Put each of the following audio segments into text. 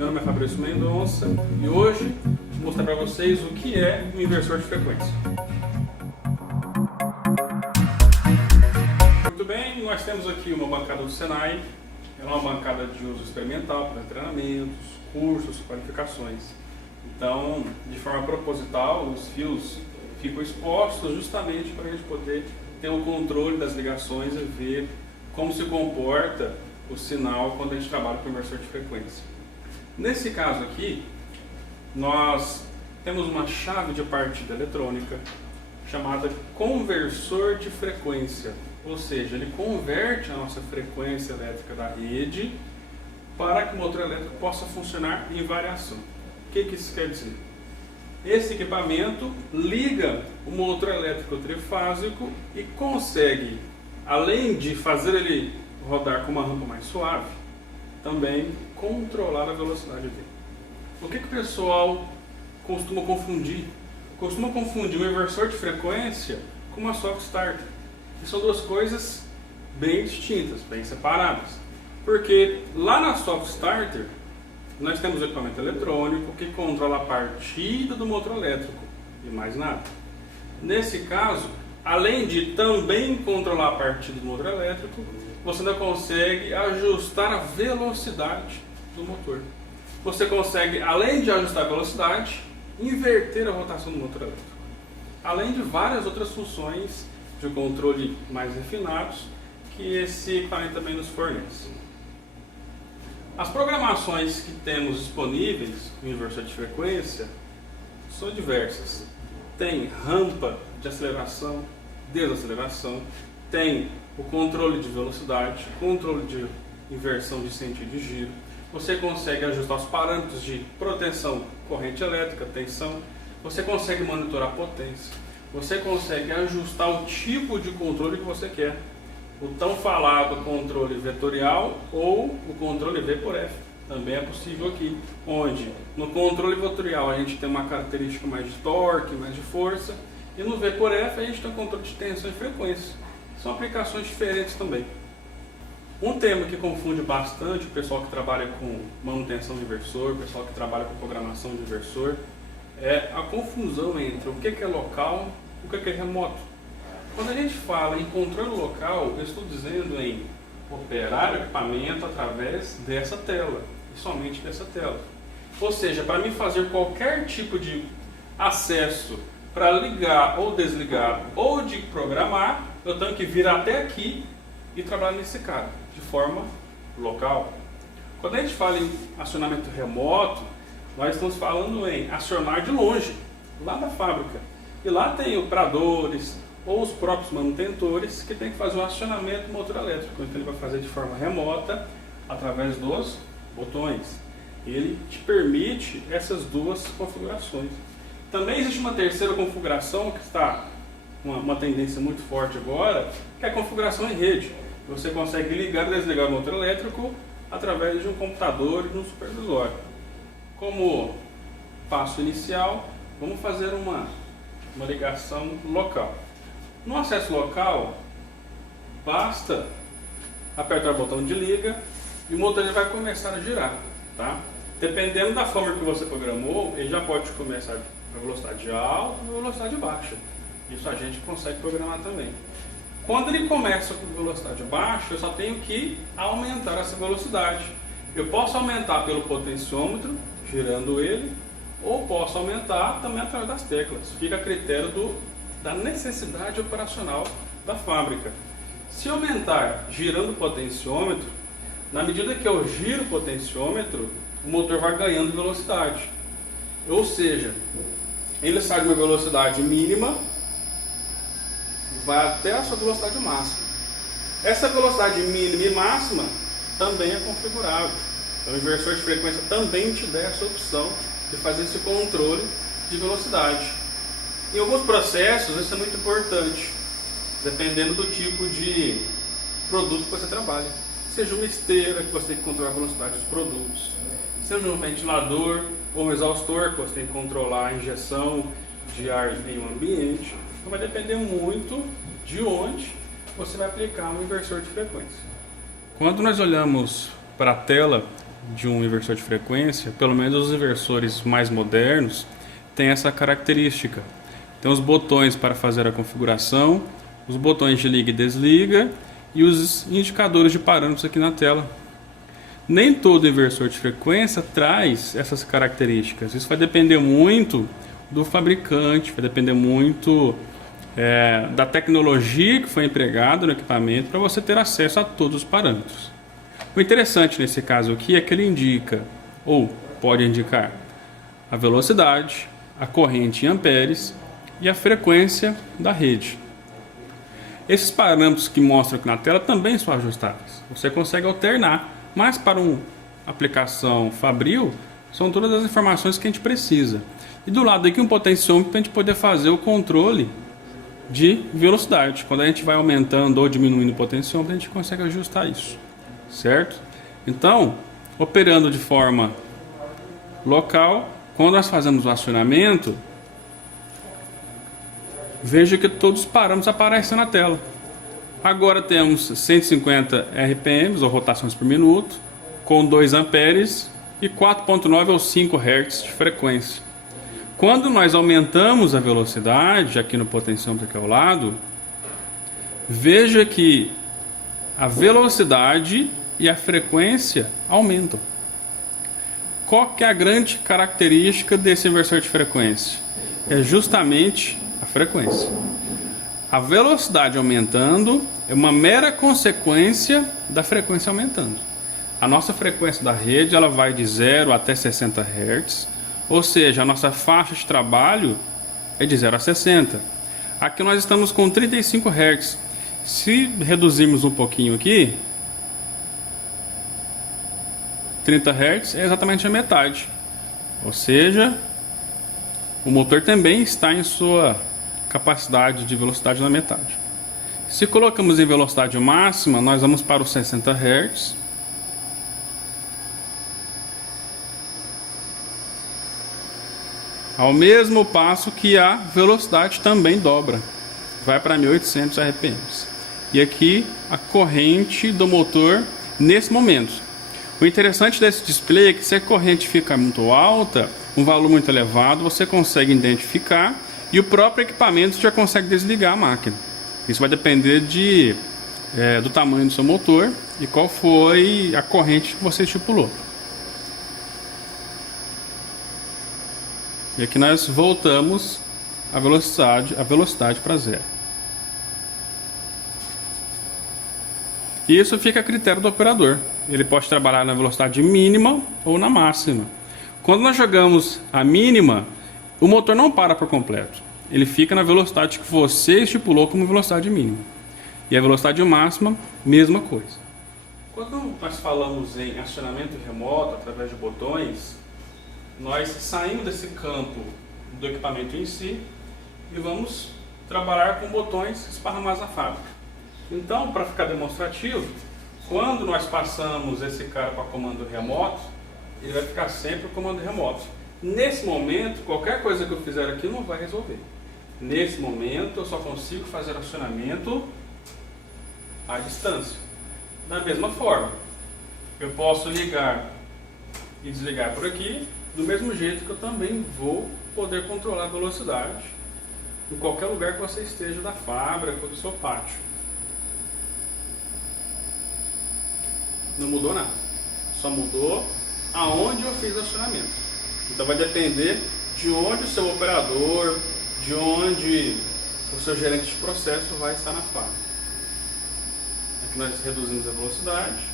Meu nome é Fabrício Mendonça e hoje vou mostrar para vocês o que é um inversor de frequência. Muito bem, nós temos aqui uma bancada do Senai, é uma bancada de uso experimental para treinamentos, cursos, qualificações. Então, de forma proposital, os fios ficam expostos justamente para a gente poder ter o controle das ligações e ver como se comporta o sinal quando a gente trabalha com inversor de frequência. Nesse caso aqui, nós temos uma chave de partida eletrônica chamada conversor de frequência, ou seja, ele converte a nossa frequência elétrica da rede para que o motor elétrico possa funcionar em variação. O que isso quer dizer? Esse equipamento liga o motor elétrico trifásico e consegue, além de fazer ele rodar com uma rampa mais suave, também controlar a velocidade dele. O que o pessoal costuma confundir? Costuma confundir um inversor de frequência com uma soft starter. E são duas coisas bem distintas, bem separadas. Porque lá na soft starter, nós temos o equipamento eletrônico que controla a partida do motor elétrico e mais nada. Nesse caso, além de também controlar a partida do motor elétrico, você ainda consegue ajustar a velocidade do motor. Você consegue, além de ajustar a velocidade, inverter a rotação do motor elétrico. Além de várias outras funções de controle mais refinados que esse equipamento também nos fornece. As programações que temos disponíveis no inversor de frequência são diversas. Tem rampa de aceleração, desaceleração, tem o controle de velocidade, controle de inversão de sentido de giro. Você consegue ajustar os parâmetros de proteção, corrente elétrica, tensão. Você consegue monitorar a potência. Você consegue ajustar o tipo de controle que você quer. O tão falado controle vetorial ou o controle V por F. Também é possível aqui, onde no controle vetorial a gente tem uma característica mais de torque, mais de força, e no V por F a gente tem um controle de tensão e frequência. São aplicações diferentes também. Um tema que confunde bastante o pessoal que trabalha com manutenção de inversor, o pessoal que trabalha com programação de inversor, é a confusão entre o que é local e o que é remoto. Quando a gente fala em controle local, eu estou dizendo em operar o equipamento através dessa tela, e somente dessa tela. Ou seja, para mim fazer qualquer tipo de acesso para ligar ou desligar ou de programar, eu tenho que vir até aqui e trabalhar nesse cara, de forma local. Quando a gente fala em acionamento remoto, nós estamos falando em acionar de longe, lá da fábrica. E lá tem operadores ou os próprios manutentores que tem que fazer o acionamento do motor elétrico. Então ele vai fazer de forma remota, através dos botões. Ele te permite essas duas configurações. Também existe uma terceira configuração que está uma tendência muito forte agora, que é a configuração em rede. Você consegue ligar e desligar o motor elétrico através de um computador e de um supervisório. Como passo inicial, vamos fazer uma ligação local. No acesso local, basta apertar o botão de liga e o motor vai começar a girar. Tá? Dependendo da forma que você programou, ele já pode começar a velocidade alta ou a velocidade baixa. Isso a gente consegue programar também. Quando ele começa com velocidade baixa, eu só tenho que aumentar essa velocidade. Eu posso aumentar pelo potenciômetro, girando ele, ou posso aumentar também através das teclas. Fica a critério da necessidade operacional da fábrica. Se eu aumentar girando o potenciômetro, na medida que eu giro o potenciômetro, o motor vai ganhando velocidade. Ou seja, ele sai de uma velocidade mínima, vai até a sua velocidade máxima. Essa velocidade mínima e máxima também é configurável. Então, o inversor de frequência também te dá essa opção de fazer esse controle de velocidade. Em alguns processos isso é muito importante, dependendo do tipo de produto que você trabalha. Seja uma esteira, que você tem que controlar a velocidade dos produtos, seja um ventilador ou um exaustor, que você tem que controlar a injeção de ar em um ambiente. Então vai depender muito de onde você vai aplicar um inversor de frequência. Quando nós olhamos para a tela de um inversor de frequência, pelo menos os inversores mais modernos, têm essa característica. Tem os botões para fazer a configuração, os botões de liga e desliga e os indicadores de parâmetros aqui na tela. Nem todo inversor de frequência traz essas características. Isso vai depender muito do fabricante, vai depender muito da tecnologia que foi empregada no equipamento para você ter acesso a todos os parâmetros. O interessante nesse caso aqui é que ele indica, ou pode indicar, a velocidade, a corrente em amperes e a frequência da rede. Esses parâmetros que mostram aqui na tela também são ajustáveis. Você consegue alternar, mas para uma aplicação fabril, são todas as informações que a gente precisa. E do lado aqui um potenciômetro para a gente poder fazer o controle de velocidade. Quando a gente vai aumentando ou diminuindo o potenciômetro, a gente consegue ajustar isso, certo? Então, operando de forma local, quando nós fazemos o acionamento, veja que todos os parâmetros aparecem na tela. Agora temos 150 RPMs, ou rotações por minuto, com 2 amperes e 4.9 ou 5 Hz de frequência. Quando nós aumentamos a velocidade, aqui no potenciômetro aqui ao lado, veja que a velocidade e a frequência aumentam. Qual que é a grande característica desse inversor de frequência? É justamente a frequência. A velocidade aumentando é uma mera consequência da frequência aumentando. A nossa frequência da rede ela vai de 0 até 60 Hz, ou seja, a nossa faixa de trabalho é de 0 a 60. Aqui nós estamos com 35 Hz. Se reduzirmos um pouquinho aqui, 30 Hz é exatamente a metade. Ou seja, o motor também está em sua capacidade de velocidade na metade. Se colocamos em velocidade máxima, nós vamos para os 60 Hz. Ao mesmo passo que a velocidade também dobra, vai para 1800 RPMs. E aqui a corrente do motor nesse momento. O interessante desse display é que se a corrente fica muito alta, um valor muito elevado, você consegue identificar e o próprio equipamento já consegue desligar a máquina. Isso vai depender do tamanho do seu motor e qual foi a corrente que você estipulou. E aqui nós voltamos a velocidade para 0. E isso fica a critério do operador. Ele pode trabalhar na velocidade mínima ou na máxima. Quando nós jogamos a mínima, o motor não para por completo. Ele fica na velocidade que você estipulou como velocidade mínima. E a velocidade máxima, mesma coisa. Quando nós falamos em acionamento remoto através de botões, nós saímos desse campo do equipamento em si e vamos trabalhar com botões esparramados na fábrica. Então, para ficar demonstrativo, quando nós passamos esse cara para comando remoto, ele vai ficar sempre o comando remoto. Nesse momento, qualquer coisa que eu fizer aqui não vai resolver. Nesse momento, eu só consigo fazer acionamento à distância. Da mesma forma, eu posso ligar e desligar por aqui, do mesmo jeito que eu também vou poder controlar a velocidade em qualquer lugar que você esteja da fábrica ou do seu pátio. Não mudou nada, só mudou aonde eu fiz o acionamento. Então vai depender de onde o seu operador, de onde o seu gerente de processo vai estar na fábrica. Aqui nós reduzimos a velocidade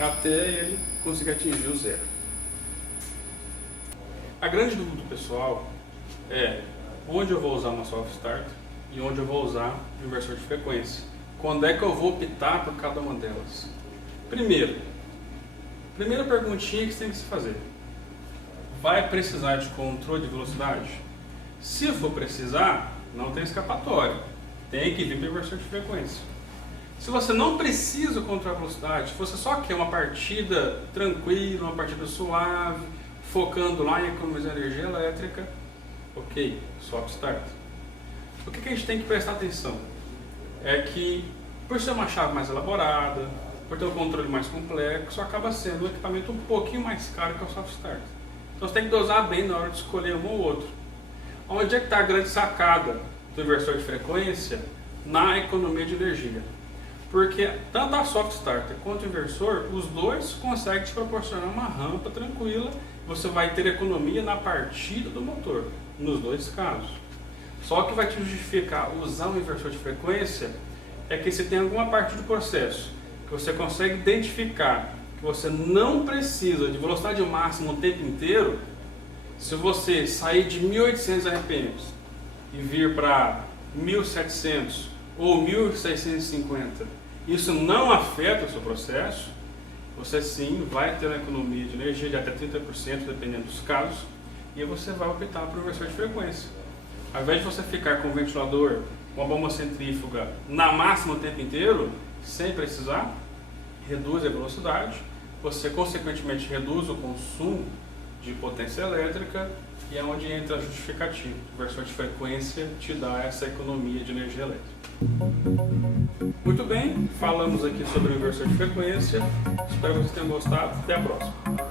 até ele conseguir atingir o 0. A grande dúvida do pessoal é onde eu vou usar uma soft start e onde eu vou usar o inversor de frequência. Quando é que eu vou optar por cada uma delas? Primeira perguntinha que você tem que se fazer: vai precisar de controle de velocidade? Se for precisar, não tem escapatória, tem que vir para o inversor de frequência. Se você não precisa controlar a velocidade, se você só quer uma partida tranquila, uma partida suave, focando lá em economizar energia elétrica, ok, soft start. O que a gente tem que prestar atenção é que, por ser uma chave mais elaborada, por ter um controle mais complexo, acaba sendo um equipamento um pouquinho mais caro que o Soft Start. Então você tem que dosar bem na hora de escolher um ou outro. Onde é que está a grande sacada do inversor de frequência? Na economia de energia. Porque tanto a Soft Starter quanto o inversor, os dois conseguem te proporcionar uma rampa tranquila. Você vai ter economia na partida do motor, nos dois casos. Só que vai te justificar usar um inversor de frequência é que se tem alguma parte do processo que você consegue identificar que você não precisa de velocidade máxima o tempo inteiro. Se você sair de 1.800 RPM e vir para 1.700 ou 1.650, isso não afeta o seu processo, você sim vai ter uma economia de energia de até 30%, dependendo dos casos, e você vai optar por um inversor de frequência. Ao invés de você ficar com o ventilador, com a bomba centrífuga na máxima o tempo inteiro, sem precisar, reduz a velocidade, você consequentemente reduz o consumo de potência elétrica, e é onde entra a justificativa. O inversor de frequência te dá essa economia de energia elétrica. Muito bem, falamos aqui sobre o inversor de frequência. Espero que vocês tenham gostado. Até a próxima.